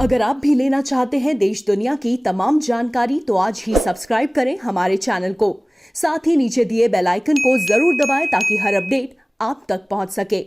अगर आप भी लेना चाहते हैं देश दुनिया की तमाम जानकारी तो आज ही सब्सक्राइब करें हमारे चैनल को। साथ ही नीचे दिए बेल आइकन को जरूर दबाएं ताकि हर अपडेट आप तक पहुंच सके।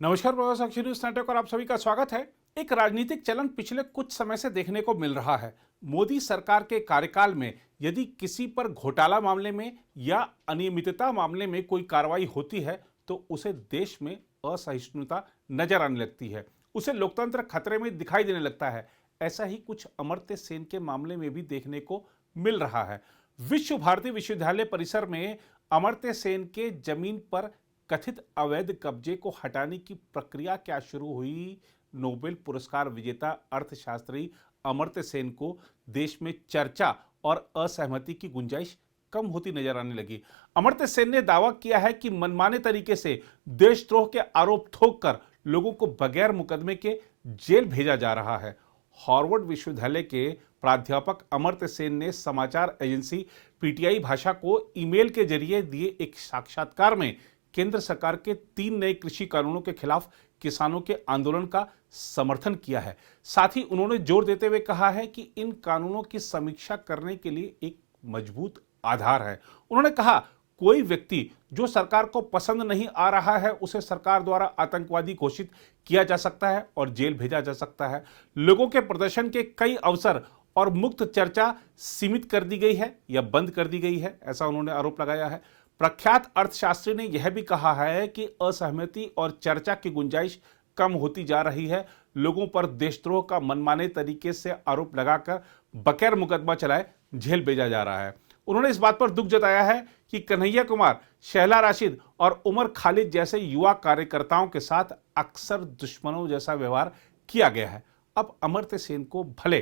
नमस्कार, प्रवासी न्यूज नेटवर्क और आप सभी का स्वागत है। एक राजनीतिक चलन पिछले कुछ समय से देखने को मिल रहा है। मोदी सरकार के कार्यकाल में यदि किसी पर घोटाला मामले में या अनियमितता मामले में कोई कार्रवाई होती है तो उसे देश में असहिष्णुता नजर आने लगती है, उसे लोकतंत्र खतरे में दिखाई देने लगता है। ऐसा ही कुछ अमर्त्य सेन के मामले में भी देखने को मिल रहा है। विश्व भारती विश्वविद्यालय परिसर में अमर्त्य सेन के जमीन पर कथित अवैध कब्जे को हटाने की प्रक्रिया क्या शुरू हुई। नोबेल पुरस्कार विजेता अर्थशास्त्री अमर्त्य सेन को देश में चर्चा और असहमति की गुंजाइश कम होती नजर आने लगी। अमर्त्य सेन ने दावा किया है कि मनमाने तरीके से देशद्रोह के आरोप ठोककर लोगों को बगैर मुकदमे के जेल भेजा जा रहा है। हार्वर्ड विश्वविद्यालय के प्राध्यापक अमर्त्य सेन ने समाचार एजेंसी पीटीआई भाषा को ईमेल के जरिए दिए एक साक्षात्कार में केंद्र सरकार के 3 नए कृषि कानूनों के खिलाफ किसानों के आंदोलन का समर्थन किया है। साथ ही उन्होंने जोर देते हुए कहा है कि इन कानूनों की समीक्षा करने के लिए एक मजबूत आधार है। उन्होंने कहा, कोई व्यक्ति जो सरकार को पसंद नहीं आ रहा है उसे सरकार द्वारा आतंकवादी घोषित किया जा सकता है और जेल भेजा जा सकता है। लोगों के प्रदर्शन के कई अवसर और मुक्त चर्चा सीमित कर दी गई है या बंद कर दी गई है, ऐसा उन्होंने आरोप लगाया है। प्रख्यात अर्थशास्त्री ने यह भी कहा है कि असहमति और चर्चा की गुंजाइश कम होती जा रही है। लोगों पर देशद्रोह का मनमाने तरीके से आरोप लगाकर बगैर मुकदमा चलाए जेल भेजा जा रहा है। उन्होंने इस बात पर दुख जताया है कि कन्हैया कुमार, शहला राशिद और उमर खालिद जैसे युवा कार्यकर्ताओं के साथ अक्सर दुश्मनों जैसा व्यवहार किया गया है। अब अमर्त्य सेन को भले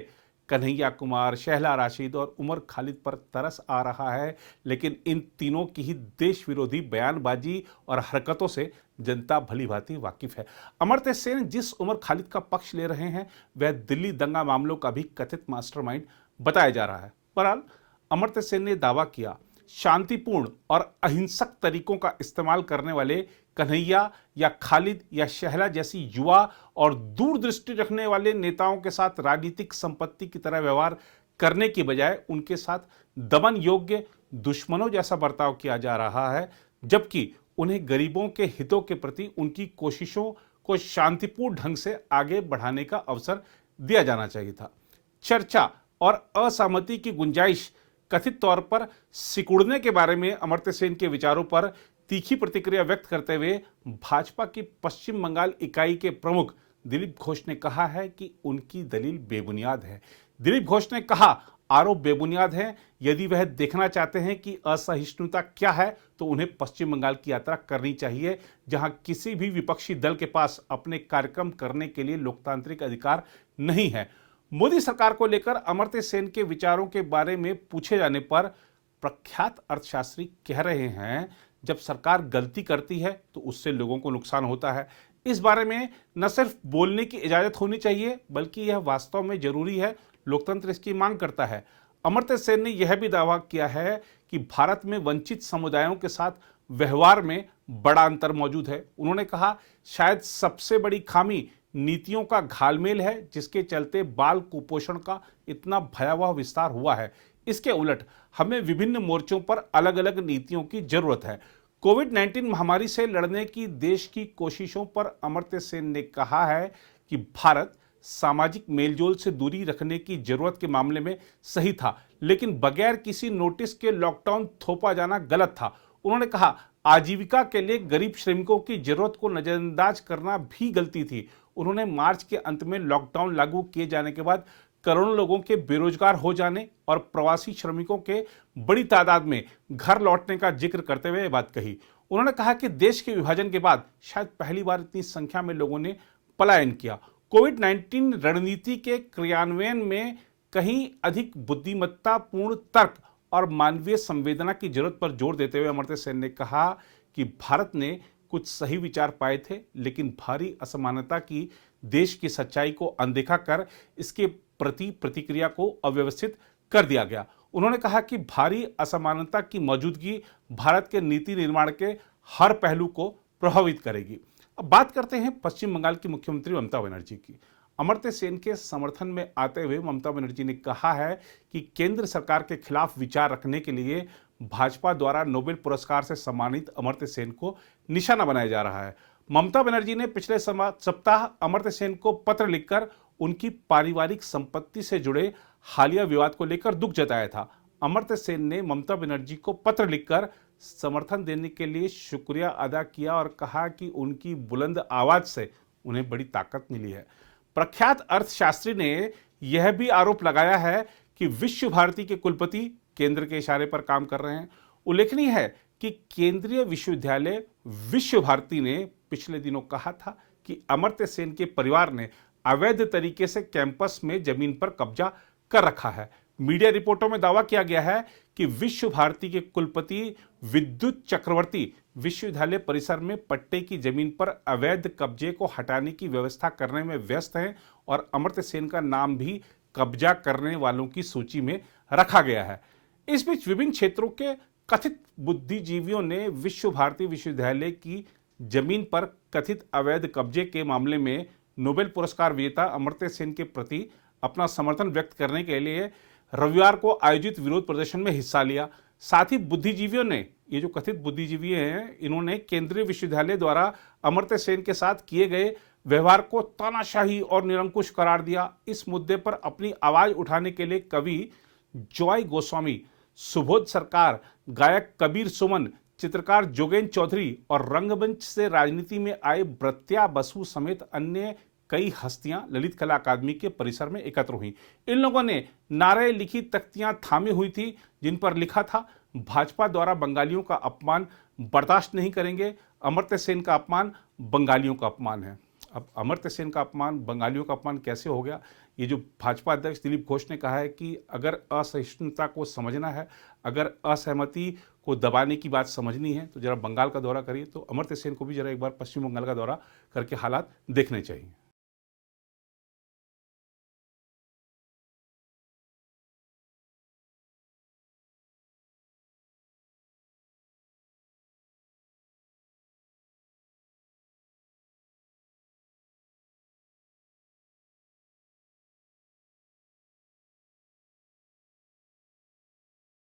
कन्हैया कुमार, शहला राशिद और उमर खालिद पर तरस आ रहा है, लेकिन इन तीनों की ही देश विरोधी बयानबाजी और हरकतों से जनता भली भांति वाकिफ है। अमर्त्य सेन जिस उमर खालिद का पक्ष ले रहे हैं वह दिल्ली दंगा मामलों का भी कथित मास्टरमाइंड बताया जा रहा है। बहरहाल अमर्त्य सेन ने दावा किया, शांतिपूर्ण और अहिंसक तरीकों का इस्तेमाल करने वाले कन्हैया या खालिद या शहला जैसी युवा और दूरदृष्टि रखने वाले नेताओं के साथ राजनीतिक संपत्ति की तरह व्यवहार करने की बजाय उनके साथ दमन योग्य दुश्मनों जैसा बर्ताव किया जा रहा है, जबकि उन्हें गरीबों के हितों के प्रति उनकी कोशिशों को शांतिपूर्ण ढंग से आगे बढ़ाने का अवसर दिया जाना चाहिए था। चर्चा और असहमति की गुंजाइश कथित तौर पर सिकुड़ने के बारे में अमर्त्य सेन के विचारों पर तीखी प्रतिक्रिया व्यक्त करते हुए भाजपा की पश्चिम बंगाल इकाई के प्रमुख दिलीप घोष ने कहा है कि उनकी दलील बेबुनियाद है। दिलीप घोष ने कहा, आरोप बेबुनियाद है। यदि वह देखना चाहते हैं कि असहिष्णुता क्या है तो उन्हें पश्चिम बंगाल की यात्रा करनी चाहिए, जहां किसी भी विपक्षी दल के पास अपने कार्यक्रम करने के लिए लोकतांत्रिक अधिकार नहीं है। मोदी सरकार को लेकर अमर्त्य सेन के विचारों के बारे में पूछे जाने पर प्रख्यात अर्थशास्त्री कह रहे हैं, जब सरकार गलती करती है तो उससे लोगों को नुकसान होता है। इस बारे में न सिर्फ बोलने की इजाजत होनी चाहिए बल्कि यह वास्तव में जरूरी है। लोकतंत्र इसकी मांग करता है। अमर्त्य सेन ने यह भी दावा किया है कि भारत में वंचित समुदायों के साथ व्यवहार में बड़ा अंतर मौजूद है। उन्होंने कहा, शायद सबसे बड़ी खामी नीतियों का घालमेल है, जिसके चलते बाल कुपोषण का इतना भयावह विस्तार हुआ है। इसके उलट हमें विभिन्न मोर्चों पर अलग अलग नीतियों की जरूरत है। कोविड-19 महामारी से लड़ने की देश की कोशिशों पर अमर्त्य सेन ने कहा है कि भारत सामाजिक मेलजोल से दूरी रखने की जरूरत के मामले में सही था, लेकिन बगैर किसी नोटिस के लॉकडाउन थोपा जाना गलत था। उन्होंने कहा, आजीविका के लिए गरीब श्रमिकों की जरूरत को नजरअंदाज करना भी गलती थी। उन्होंने मार्च के अंत में लॉकडाउन लागू किए जाने के बाद करोड़ों लोगों के बेरोजगार हो जाने और प्रवासी श्रमिकों के बड़ी तादाद में घर लौटने का जिक्र करते हुए यह बात कही। उन्होंने कहा कि देश के विभाजन के बाद शायद पहली बार इतनी संख्या में लोगों ने पलायन किया। कोविड-19 रणनीति के क्रियान्वयन में कहीं अधिक बुद्धिमत्तापूर्ण तर्क और मानवीय संवेदना की जरूरत पर जोर देते हुए अमर्त्य सेन ने कहा कि भारत ने कुछ सही विचार पाए थे, लेकिन भारी असमानता की देश की सच्चाई को अनदेखा कर इसके प्रति प्रतिक्रिया को अव्यवस्थित कर दिया गया। उन्होंने कहा कि भारी असमानता की मौजूदगी भारत के नीति निर्माण के हर पहलू को प्रभावित करेगी। अब बात करते हैं पश्चिम बंगाल की मुख्यमंत्री ममता बनर्जी की। अमर्त्य सेन के समर्थन में आते हुए ममता बनर्जी ने कहा है कि केंद्र सरकार के खिलाफ विचार रखने के लिए भाजपा द्वारा नोबेल पुरस्कार से सम्मानित अमर्त्य सेन को निशाना बनाया जा रहा है। ममता बनर्जी ने पिछले सप्ताह अमर्त्य सेन को पत्र लिखकर उनकी पारिवारिक संपत्ति से जुड़े हालिया विवाद को लेकर दुख जताया था। अमर्त्य सेन ने ममता बनर्जी को पत्र लिखकर समर्थन देने के लिए शुक्रिया अदा किया और कहा कि उनकी बुलंद आवाज से उन्हें बड़ी ताकत मिली है। प्रख्यात अर्थशास्त्री ने यह भी आरोप लगाया है कि विश्व भारती के कुलपति केंद्र के इशारे पर काम कर रहे हैं। उल्लेखनीय है कि केंद्रीय विश्वविद्यालय विश्व भारती ने पिछले दिनों कहा था कि अमर्त्य सेन के परिवार ने अवैध तरीके से कैंपस में जमीन पर कब्जा कर रखा है। मीडिया रिपोर्टों में दावा किया गया है कि विश्व भारती के कुलपति विद्युत चक्रवर्ती विश्वविद्यालय परिसर में पट्टे की जमीन पर अवैध कब्जे को हटाने की व्यवस्था करने में व्यस्त हैं और अमर्त्य सेन का नाम भी कब्जा करने वालों की सूची में रखा गया है। इस बीच विभिन्न क्षेत्रों के कथित बुद्धिजीवियों ने विश्व भारती विश्वविद्यालय की जमीन पर कथित अवैध कब्जे के मामले में नोबेल पुरस्कार विजेता अमर्त्य सेन के प्रति अपना समर्थन व्यक्त करने के लिए रविवार को आयोजित विरोध प्रदर्शन में हिस्सा लिया। साथ ही बुद्धिजीवियों ने, ये जो कथित बुद्धिजीवी हैं, इन्होंने केंद्रीय विश्वविद्यालय द्वारा अमर्त्य सेन के साथ किए गए व्यवहार को तानाशाही और निरंकुश करार दिया। इस मुद्दे पर अपनी आवाज उठाने के लिए कवि जॉय गोस्वामी, सुबोध सरकार, गायक कबीर सुमन, चित्रकार जोगेन चौधरी और रंगमंच से राजनीति में आए ब्रत्या बसु समेत अन्य कई हस्तियां ललित कला अकादमी के परिसर में एकत्र हुई। इन लोगों ने नारे लिखी तख्तियां थामी हुई थी जिन पर लिखा था, भाजपा द्वारा बंगालियों का अपमान बर्दाश्त नहीं करेंगे, अमर्त्य सेन का अपमान बंगालियों का अपमान है। अब अमर्त्य सेन का अपमान बंगालियों का अपमान कैसे हो गया? ये जो भाजपा अध्यक्ष दिलीप घोष ने कहा है कि अगर असहिष्णुता को समझना है, अगर असहमति को दबाने की बात समझनी है तो जरा बंगाल का दौरा करिए। तो अमर्त्य सेन को भी जरा एक बार पश्चिम बंगाल का दौरा करके हालात देखने चाहिए।